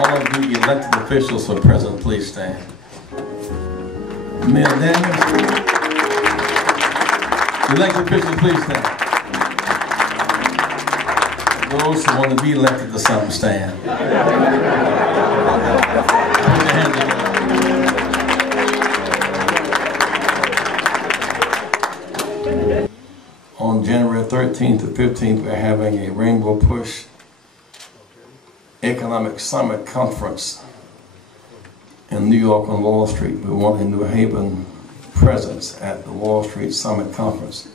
All of the elected officials who are present, please stand. Mayor Daniels. Elected officials, please stand. Those who want to be elected to something, stand. Put your hands together. On January 13th to 15th, we're having a Rainbow Push Economic Summit Conference in New York on Wall Street. We want a New Haven presence at the Wall Street Summit Conference.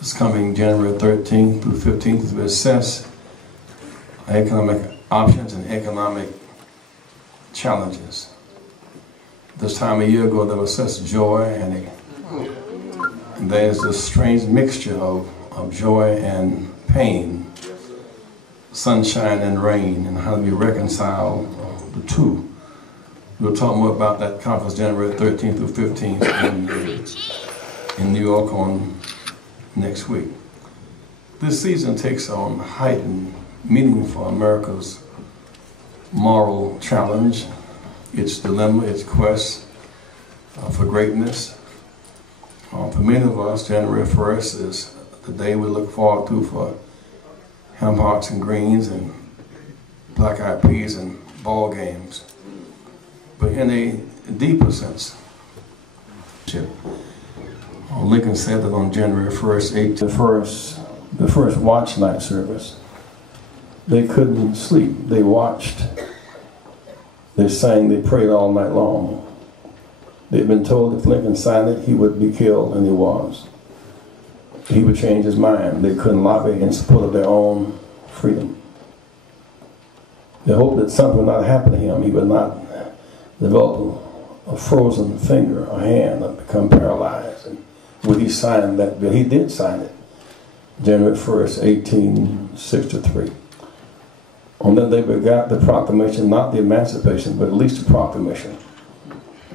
It's coming January 13th through 15th to assess economic options and economic challenges. This time a year ago, there was such joy, and there's this strange mixture of joy and pain, sunshine and rain, and how do we reconcile the two. We'll talk more about that conference January 13th through 15th in New York on next week. This season takes on heightened meaning for America's moral challenge, its dilemma, its quest for greatness. For many of us, January 1st is the day we look forward to for ham hocks and greens and black-eyed peas and ball games. But in a deeper sense, Lincoln said that on January 1st, the first watch night service, they couldn't sleep. They watched, they sang, they prayed all night long. They'd been told if Lincoln signed it, he would be killed, and he was. He would change his mind. They couldn't lobby in support of their own freedom. They hoped that something would not happen to him. He would not develop a frozen finger or hand or become paralyzed. And would he sign that bill? He did sign it, January 1st, 1863. On that day we got the proclamation, not the emancipation, but at least the proclamation,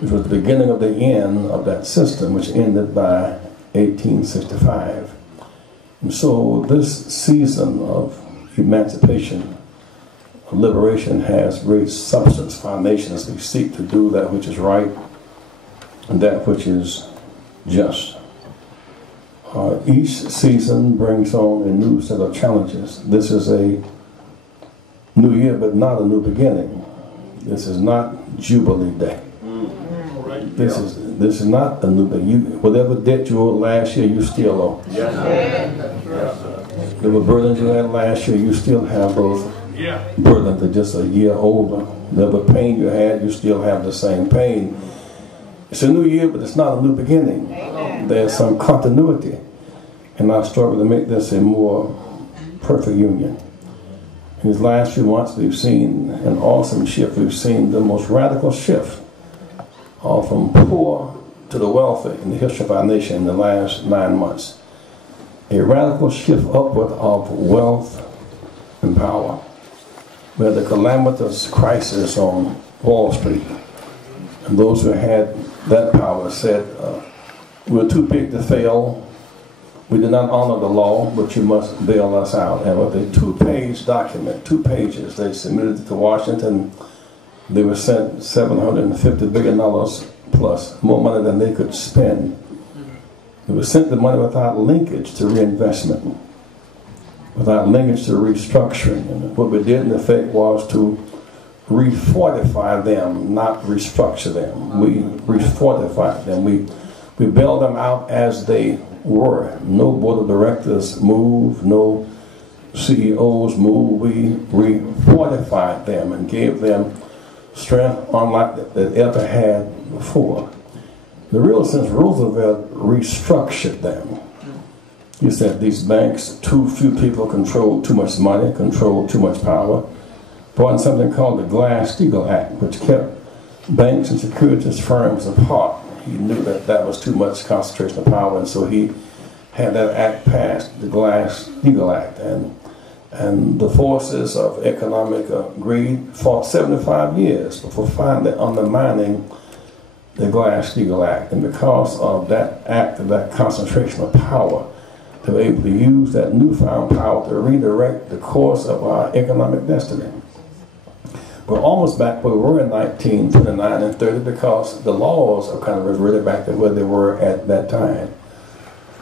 which was the beginning of the end of that system, which ended by 1865. And so this season of emancipation, of liberation, has great substance, foundation, as we seek to do that which is right and that which is just. Each season brings on a new set of challenges. This is a new year, but not a new beginning. This is not Jubilee Day. This is not a new beginning. Whatever debt you owed last year, you still owe. Whatever burdens you had last year, you still have those burdens. They're just a year older. Whatever pain you had, you still have the same pain. It's a new year, but it's not a new beginning. There's some continuity in our struggle to make this a more perfect union. In these last few months, we've seen an awesome shift. We've seen the most radical shift from poor to the wealthy in the history of our nation in the last 9 months. A radical shift upward of wealth and power. We had the calamitous crisis on Wall Street. And those who had that power said, we're too big to fail. We did not honor the law, but you must bail us out. And with a 2-page document, 2 pages, they submitted it to Washington. They were sent $750 billion plus, more money than they could spend. They were sent the money without linkage to reinvestment, without linkage to restructuring. And what we did in effect was to refortify them, not restructure them. We refortified them. We bailed them out as they were. No board of directors moved, no CEOs moved. We refortified them and gave them strength unlike that ever had before. In the real sense, Roosevelt restructured them. He said these banks, too few people control too much money, control too much power. Brought in something called the Glass-Steagall Act, which kept banks and securities firms apart. He knew that that was too much concentration of power, and so he had that act passed, the Glass-Steagall Act. And the forces of economic greed fought 75 years before finally undermining the Glass-Steagall Act. And because of that act, of that concentration of power, they were able to use that newfound power to redirect the course of our economic destiny. we're almost back where we were in 1929 and 30 because the laws are kind of reverted back to where they were at that time.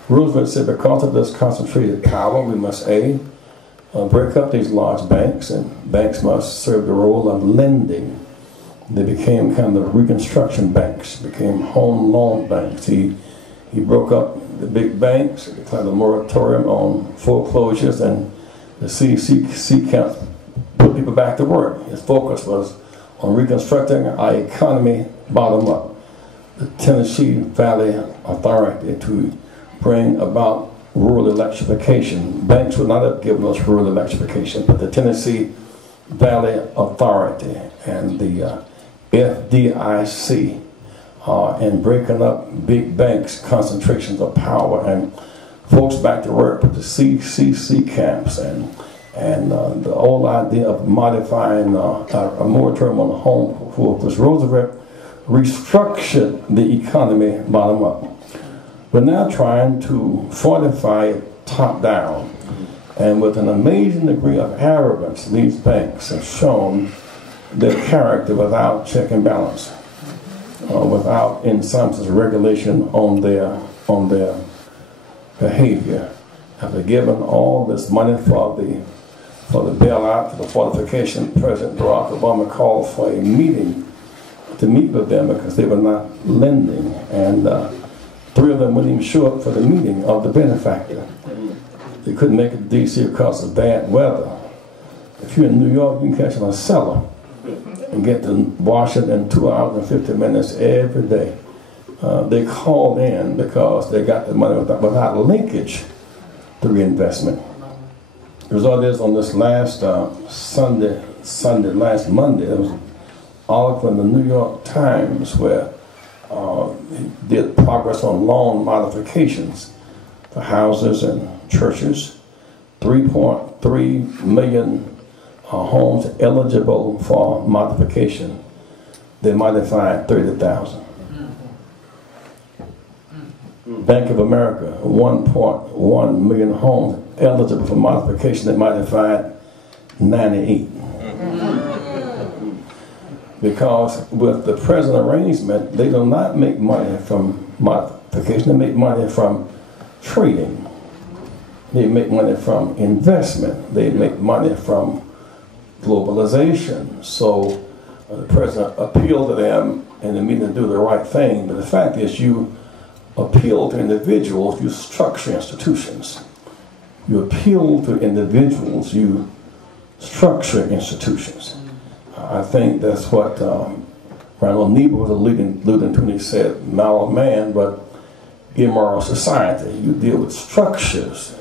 Roosevelt said because of this concentrated power, we must break up these large banks, and banks must serve the role of lending. They became kind of reconstruction banks, became home loan banks. He broke up the big banks, declared a moratorium on foreclosures, and the CDC camps put people back to work. His focus was on reconstructing our economy bottom up. The Tennessee Valley Authority to bring about rural electrification. Banks would not have given us rural electrification, but the Tennessee Valley Authority and the FDIC and breaking up big banks, concentrations of power, and folks back to work with the CCC camps and the old idea of modifying a moratorium on the home focus. Roosevelt restructured the economy bottom up. We're now trying to fortify it top down, and with an amazing degree of arrogance, these banks have shown their character without check and balance, without, in some sense, regulation on their behavior. After giving all this money for the bailout, for the fortification, President Barack Obama called for a meeting to meet with them because they were not lending, and 3 of them wouldn't even show up for the meeting of the benefactor. They couldn't make it to D.C. because of bad weather. If you're in New York, you can catch a cellar and get to Washington in 2 hours and 50 minutes every day. They called in because they got the money without linkage to reinvestment. The result is on this last last Monday, there was an article in the New York Times where he did progress on loan modifications for houses and churches. 3.3 million homes eligible for modification. They modified 30,000. Bank of America, 1.1 million homes eligible for modification. They modified 98. Because with the present arrangement, they do not make money from modification. They make money from trading. They make money from investment. They make money from globalization. So the president appealed to them in the meeting to do the right thing. But the fact is, you appeal to individuals, you structure institutions. You appeal to individuals, you structure institutions. I think that's what Randall Niebuhr was alluding to when he said, "Moral man, but immoral society." You deal with structures,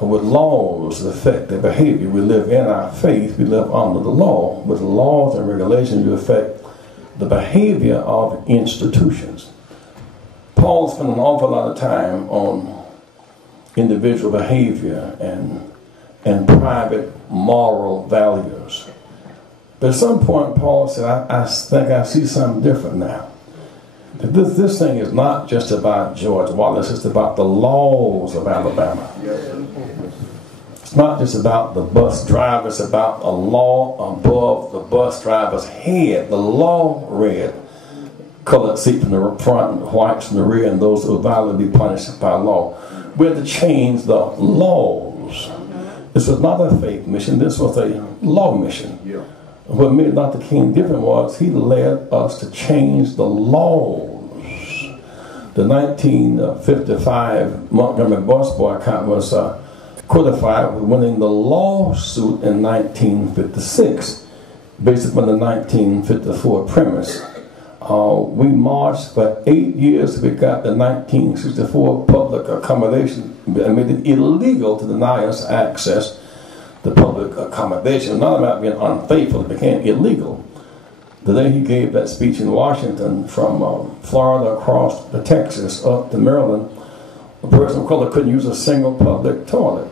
with laws that affect their behavior. We live in our faith, we live under the law. With laws and regulations, you affect the behavior of institutions. Paul spent an awful lot of time on individual behavior and private moral values. But at some point, Paul said, I think I see something different now. That this thing is not just about George Wallace, it's about the laws of Alabama. It's not just about the bus driver, it's about a law above the bus driver's head. The law read, colored seat from the front, whites from the rear, and those who violate be punished by law. We had to change the laws. This was not a faith mission, this was a law mission. Yeah. What made Dr. King different was he led us to change the laws. The 1955 Montgomery bus boycott was codified with winning the lawsuit in 1956, based upon the 1954 premise. We marched for 8 years. We got the 1964 public accommodation and made it illegal to deny us access to public accommodation. Not about being unfaithful, it became illegal. The day he gave that speech in Washington, from Florida across to Texas up to Maryland, a person of color couldn't use a single public toilet.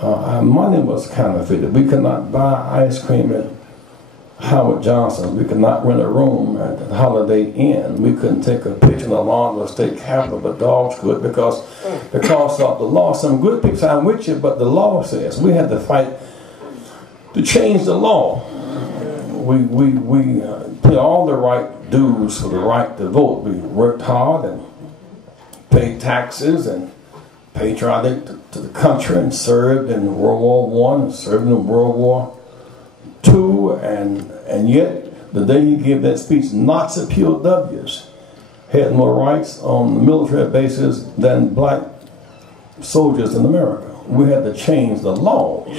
Our money was counterfeited. We could not buy ice cream at Howard Johnson's. We could not rent a room at the Holiday Inn. We couldn't take a picture in the lawn of the state capitol, but dogs could because of the law. Some good people say, "I'm with you," but the law says we had to fight to change the law. we pay all the right dues for the right to vote. We worked hard and paid taxes and patriotic to the country, and served in World War I and served in World War II, and yet the day he gave that speech, Nazi POWs had more rights on the military bases than black soldiers in America. We had to change the laws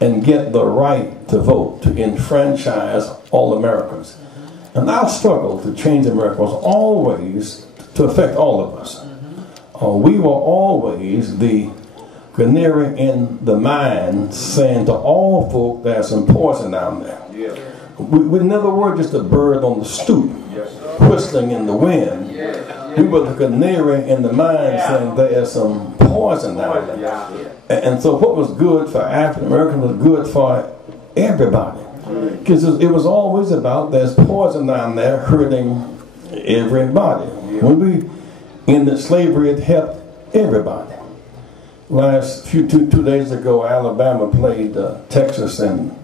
and get the right to vote, to enfranchise all Americans. And our struggle to change America was always to affect all of us. We were always the canary in the mine, saying to all folk there's some poison down there. We never were just a bird on the stoop, whistling in the wind. We were the canary in the mine, saying there's some poison down there. And so what was good for African Americans was good for everybody. Because it was always about there's poison down there hurting everybody. When we ended slavery, it helped everybody. Two days ago, Alabama played Texas in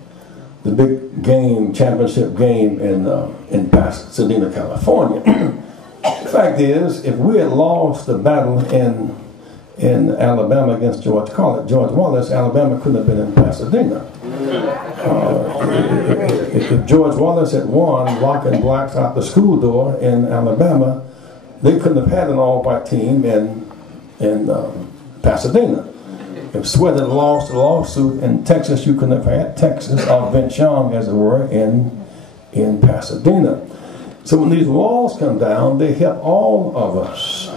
the big game, championship game in Pasadena, California. The fact is, if we had lost the battle in Alabama against George Wallace, Alabama couldn't have been in Pasadena. If George Wallace had won, locking blacks out the school door in Alabama, they couldn't have had an all-white team in Pasadena. If Sweat had lost the lawsuit in Texas, you couldn't have had Texas, or Vince Young, as it were, in Pasadena. So when these walls come down, they help all of us.